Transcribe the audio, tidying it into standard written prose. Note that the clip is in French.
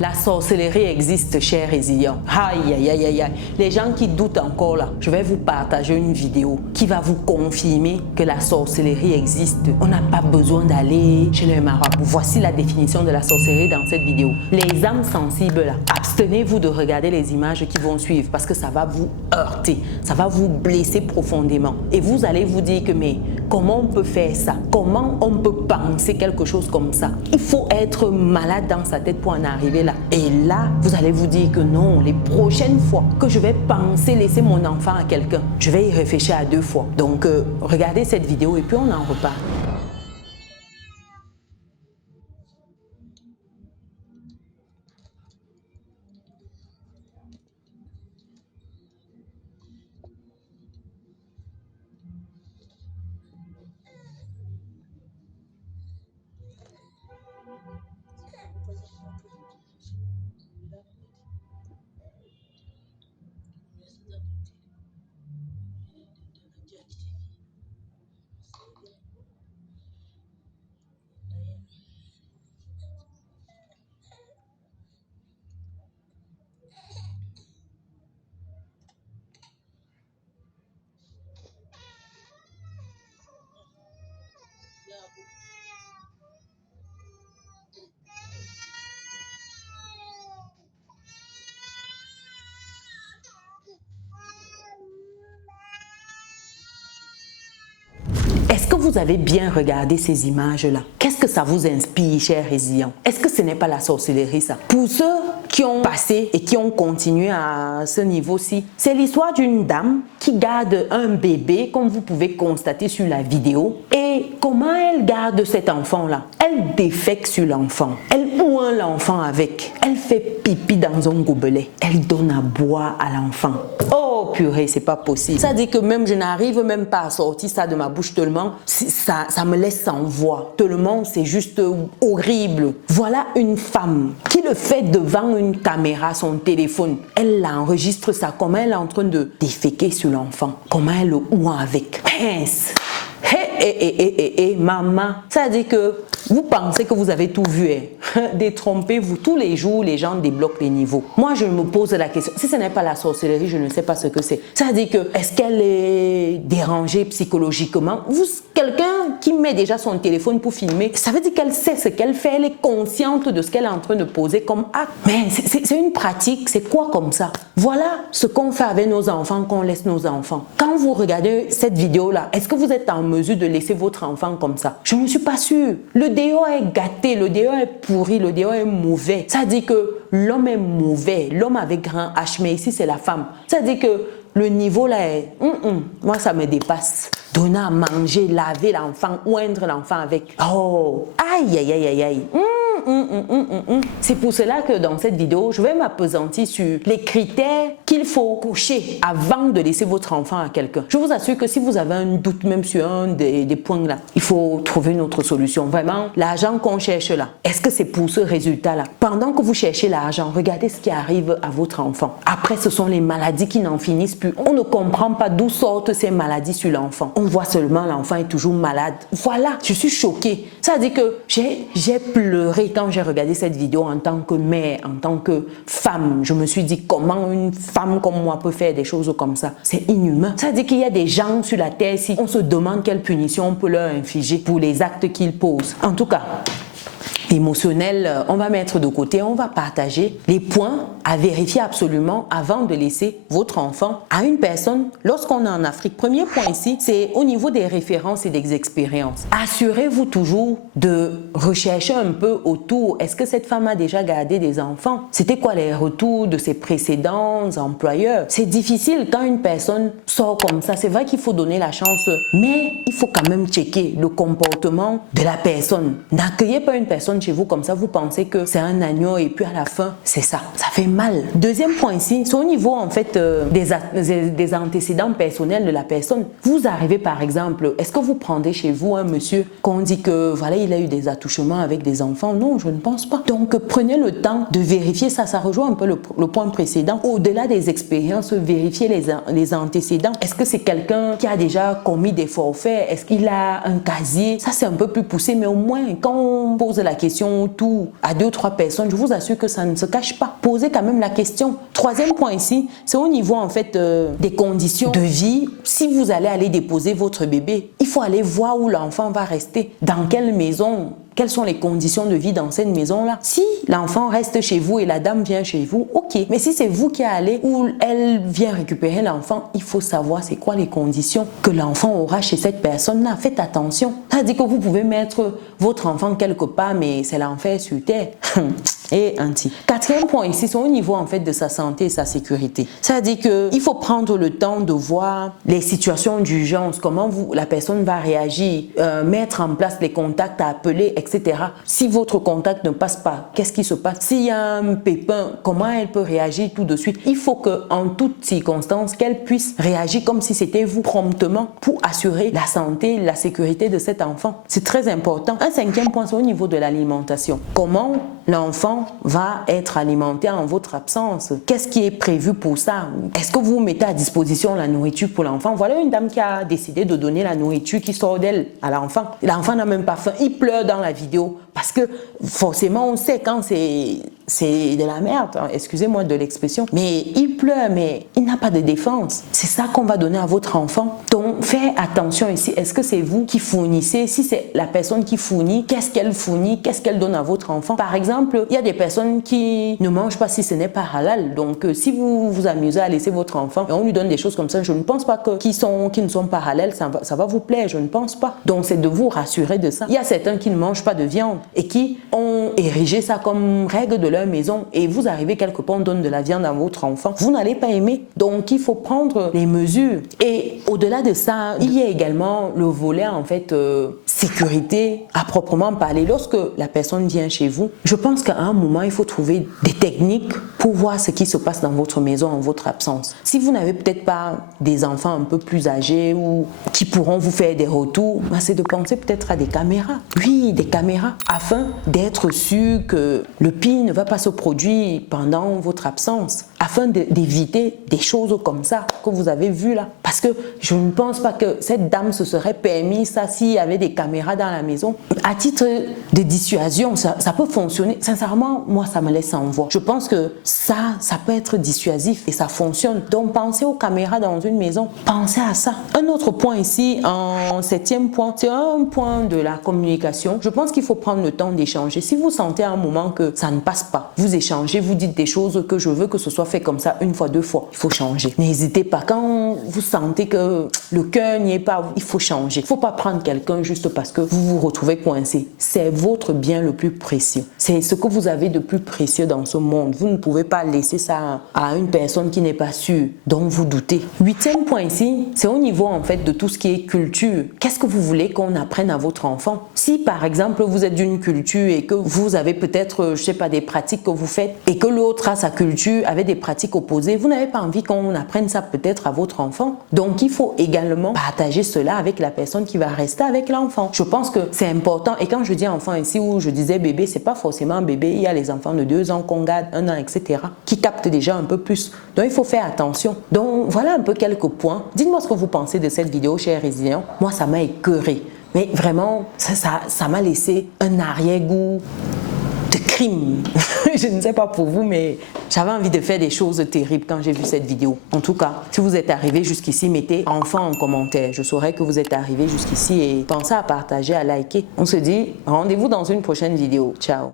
La sorcellerie existe, chers résilients. Aïe, aïe, aïe, aïe, aïe. Les gens qui doutent encore là, je vais vous partager une vidéo qui va vous confirmer que la sorcellerie existe. On n'a pas besoin d'aller chez les marabouts. Voici la définition de la sorcellerie dans cette vidéo. Les âmes sensibles là, abstenez-vous de regarder les images qui vont suivre parce que ça va vous heurter, ça va vous blesser profondément. Et vous allez vous dire que mais comment on peut faire ça? Comment on peut penser quelque chose comme ça? Il faut être malade dans sa tête pour en arriver là. Et là, vous allez vous dire que non, les prochaines fois que je vais penser laisser mon enfant à quelqu'un, je vais y réfléchir à 2 fois. Donc, regardez cette vidéo et puis on en reparle. Est-ce que vous avez bien regardé ces images-là? Qu'est-ce que ça vous inspire, chers résilients? Est-ce que ce n'est pas la sorcellerie, ça? Pour ceux qui ont passé et qui ont continué à ce niveau-ci, c'est l'histoire d'une dame qui garde un bébé, comme vous pouvez constater sur la vidéo. Et comment elle garde cet enfant-là? Elle défèque sur l'enfant. Elle oint l'enfant avec. Elle fait pipi dans un gobelet. Elle donne à boire à l'enfant. Oh purée, c'est pas possible. Ça dit que même je n'arrive même pas à sortir ça de ma bouche tellement ça me laisse sans voix. Tellement c'est juste horrible. Voilà une femme qui le fait devant une caméra, son téléphone. Elle enregistre ça, comment elle est en train de déféquer sur l'enfant. Comment elle le oint avec. Pince. Maman, ça dit que vous pensez que vous avez tout vu, hein? Détrompez-vous. Tous les jours, les gens débloquent les niveaux. Moi, je me pose la question. Si ce n'est pas la sorcellerie, je ne sais pas ce que c'est. Ça dit que, est-ce qu'elle est dérangée psychologiquement? Quelqu'un qui met déjà son téléphone pour filmer, ça veut dire qu'elle sait ce qu'elle fait. Elle est consciente de ce qu'elle est en train de poser comme acte. Mais c'est une pratique. C'est quoi comme ça? Voilà ce qu'on fait avec nos enfants, qu'on laisse nos enfants. Quand vous regardez cette vidéo-là, est-ce que vous êtes en mesure de laisser votre enfant comme ça? Je ne suis pas sûre. Le déo est gâté, le déo est pourri, le déo est mauvais. Ça dit que l'homme est mauvais, l'homme avec grand H, mais ici c'est la femme. Ça dit que le niveau là est... moi ça me dépasse. Donner à manger, laver l'enfant, oindre l'enfant avec... Oh, aïe, aïe, aïe, aïe, aïe. C'est pour cela que dans cette vidéo, je vais m'appesantir sur les critères qu'il faut cocher avant de laisser votre enfant à quelqu'un. Je vous assure que si vous avez un doute même sur un des points là, il faut trouver une autre solution. Vraiment, l'argent qu'on cherche là, est-ce que c'est pour ce résultat là? Pendant que vous cherchez l'argent, regardez ce qui arrive à votre enfant. Après, ce sont les maladies qui n'en finissent plus. On ne comprend pas d'où sortent ces maladies sur l'enfant. On voit seulement l'enfant est toujours malade. Voilà, je suis choquée. Ça dit que j'ai pleuré quand j'ai regardé cette vidéo en tant que mère, en tant que femme. Je me suis dit comment une femme comme moi peut faire des choses comme ça. C'est inhumain. Ça dit qu'il y a des gens sur la terre, si on se demande quelle punition on peut leur infliger pour les actes qu'ils posent. En tout cas, émotionnel, on va mettre de côté, on va partager les points à vérifier absolument avant de laisser votre enfant à une personne lorsqu'on est en Afrique. Premier point ici, c'est au niveau des références et des expériences. Assurez-vous toujours de rechercher un peu autour. Est-ce que cette femme a déjà gardé des enfants? C'était quoi les retours de ses précédents employeurs? C'est difficile quand une personne sort comme ça. C'est vrai qu'il faut donner la chance, mais il faut quand même checker le comportement de la personne. N'accueillez pas une personne chez vous comme ça, vous pensez que c'est un agneau et puis à la fin, c'est ça. Ça fait mal. Deuxième point ici, c'est au niveau en fait des antécédents personnels de la personne. Vous arrivez par exemple, est-ce que vous prendrez chez vous un monsieur qu'on dit que voilà, il a eu des attouchements avec des enfants? Non, je ne pense pas. Donc prenez le temps de vérifier ça. Ça rejoint un peu le point précédent. Au-delà des expériences, vérifiez les antécédents. Est-ce que c'est quelqu'un qui a déjà commis des forfaits? Est-ce qu'il a un casier? Ça, c'est un peu plus poussé, mais au moins, quand on pose la question, question autour à 2-3 personnes, je vous assure que ça ne se cache pas. Posez quand même la question. Troisième point ici, c'est au niveau en fait des conditions de vie. Si vous allez déposer votre bébé, il faut aller voir où l'enfant va rester, dans quelle maison. Quelles sont les conditions de vie dans cette maison-là? Si l'enfant reste chez vous et la dame vient chez vous, ok. Mais si c'est vous qui allez ou elle vient récupérer l'enfant, il faut savoir c'est quoi les conditions que l'enfant aura chez cette personne-là. Faites attention. Ça dit que vous pouvez mettre votre enfant quelque part, mais c'est l'enfer sur terre. Et ainsi. Quatrième point ici, c'est au niveau en fait de sa santé et sa sécurité. Ça dit qu'il faut prendre le temps de voir les situations d'urgence, comment la personne va réagir, mettre en place les contacts à appeler, etc. Si votre contact ne passe pas, qu'est-ce qui se passe? S'il y a un pépin, comment elle peut réagir tout de suite? Il faut qu'en toutes circonstances, qu'elle puisse réagir comme si c'était vous promptement pour assurer la santé, la sécurité de cet enfant. C'est très important. Un cinquième point, c'est au niveau de l'alimentation. Comment l'enfant va être alimenté en votre absence? Qu'est-ce qui est prévu pour ça? Est-ce que vous mettez à disposition la nourriture pour l'enfant? Voilà une dame qui a décidé de donner la nourriture qui sort d'elle à l'enfant. L'enfant n'a même pas faim. Il pleure dans la vidéo parce que forcément on sait quand c'est de la merde, hein, excusez-moi de l'expression, mais il pleure, mais il n'a pas de défense. C'est ça qu'on va donner à votre enfant. Donc faites attention ici. Est-ce que c'est vous qui fournissez? Si c'est la personne qui fournit, qu'est-ce qu'elle fournit? Qu'est-ce qu'elle donne à votre enfant? Par exemple, il y a des personnes qui ne mangent pas si ce n'est pas halal. Donc si vous vous amusez à laisser votre enfant et on lui donne des choses comme ça, je ne pense pas que qui ne sont pas halal, ça va vous plaire, je ne pense pas. Donc c'est de vous rassurer de ça. Il y a certains qui ne mangent pas de viande et qui ont érigé ça comme règle de leur maison, et vous arrivez quelque part, on donne de la viande à votre enfant, vous n'allez pas aimer. Donc il faut prendre les mesures. Et au-delà de ça, il y a également le volet en fait sécurité à proprement parler. Lorsque la personne vient chez vous, je pense qu'à un moment il faut trouver des techniques pour voir ce qui se passe dans votre maison en votre absence. Si vous n'avez peut-être pas des enfants un peu plus âgés ou qui pourront vous faire des retours, c'est de penser peut-être à des caméras. Oui, des caméras, afin d'être sûr que le pire ne va pas se produire pendant votre absence, afin d'éviter des choses comme ça que vous avez vues là. Parce que je ne pense pas que cette dame se serait permis ça s'il y avait des caméras dans la maison. À titre de dissuasion, ça peut fonctionner. Sincèrement, moi, ça me laisse en voix. Je pense que ça peut être dissuasif et ça fonctionne. Donc, pensez aux caméras dans une maison. Pensez à ça. Un autre point ici, en septième point, c'est un point de la communication. Je pense qu'il faut prendre le temps d'échanger. Si vous sentez à un moment que ça ne passe pas, vous échangez, vous dites des choses que je veux que ce soit fait comme ça une fois, 2 fois. Il faut changer. N'hésitez pas. Quand vous sentez que le cœur n'y est pas, il faut changer. Il ne faut pas prendre quelqu'un juste parce que vous vous retrouvez coincé. C'est votre bien le plus précieux. C'est ce que vous avez de plus précieux dans ce monde. Vous ne pouvez pas laisser ça à une personne qui n'est pas sûre, dont vous doutez. Huitième point ici, c'est au niveau en fait de tout ce qui est culture. Qu'est-ce que vous voulez qu'on apprenne à votre enfant? Si par exemple vous êtes d'une culture et que vous avez peut-être, je sais pas, des pratiques que vous faites et que l'autre a sa culture avec des pratiques opposées, vous n'avez pas envie qu'on apprenne ça peut-être à votre enfant. Donc il faut également partager cela avec la personne qui va rester avec l'enfant. Je pense que c'est important. Et quand je dis enfant ici, où je disais bébé, c'est pas forcément un bébé. Il y a les enfants de 2 ans qu'on garde, 1 an, etc. qui captent déjà un peu plus. Donc il faut faire attention. Donc voilà un peu quelques points. Dites-moi ce que vous pensez de cette vidéo, chers résidents. Moi, ça m'a écœuré. Mais vraiment, ça m'a laissé un arrière-goût de crime. Je ne sais pas pour vous, mais j'avais envie de faire des choses terribles quand j'ai vu cette vidéo. En tout cas, si vous êtes arrivé jusqu'ici, mettez enfant en commentaire. Je saurais que vous êtes arrivé jusqu'ici et pensez à partager, à liker. On se dit rendez-vous dans une prochaine vidéo. Ciao.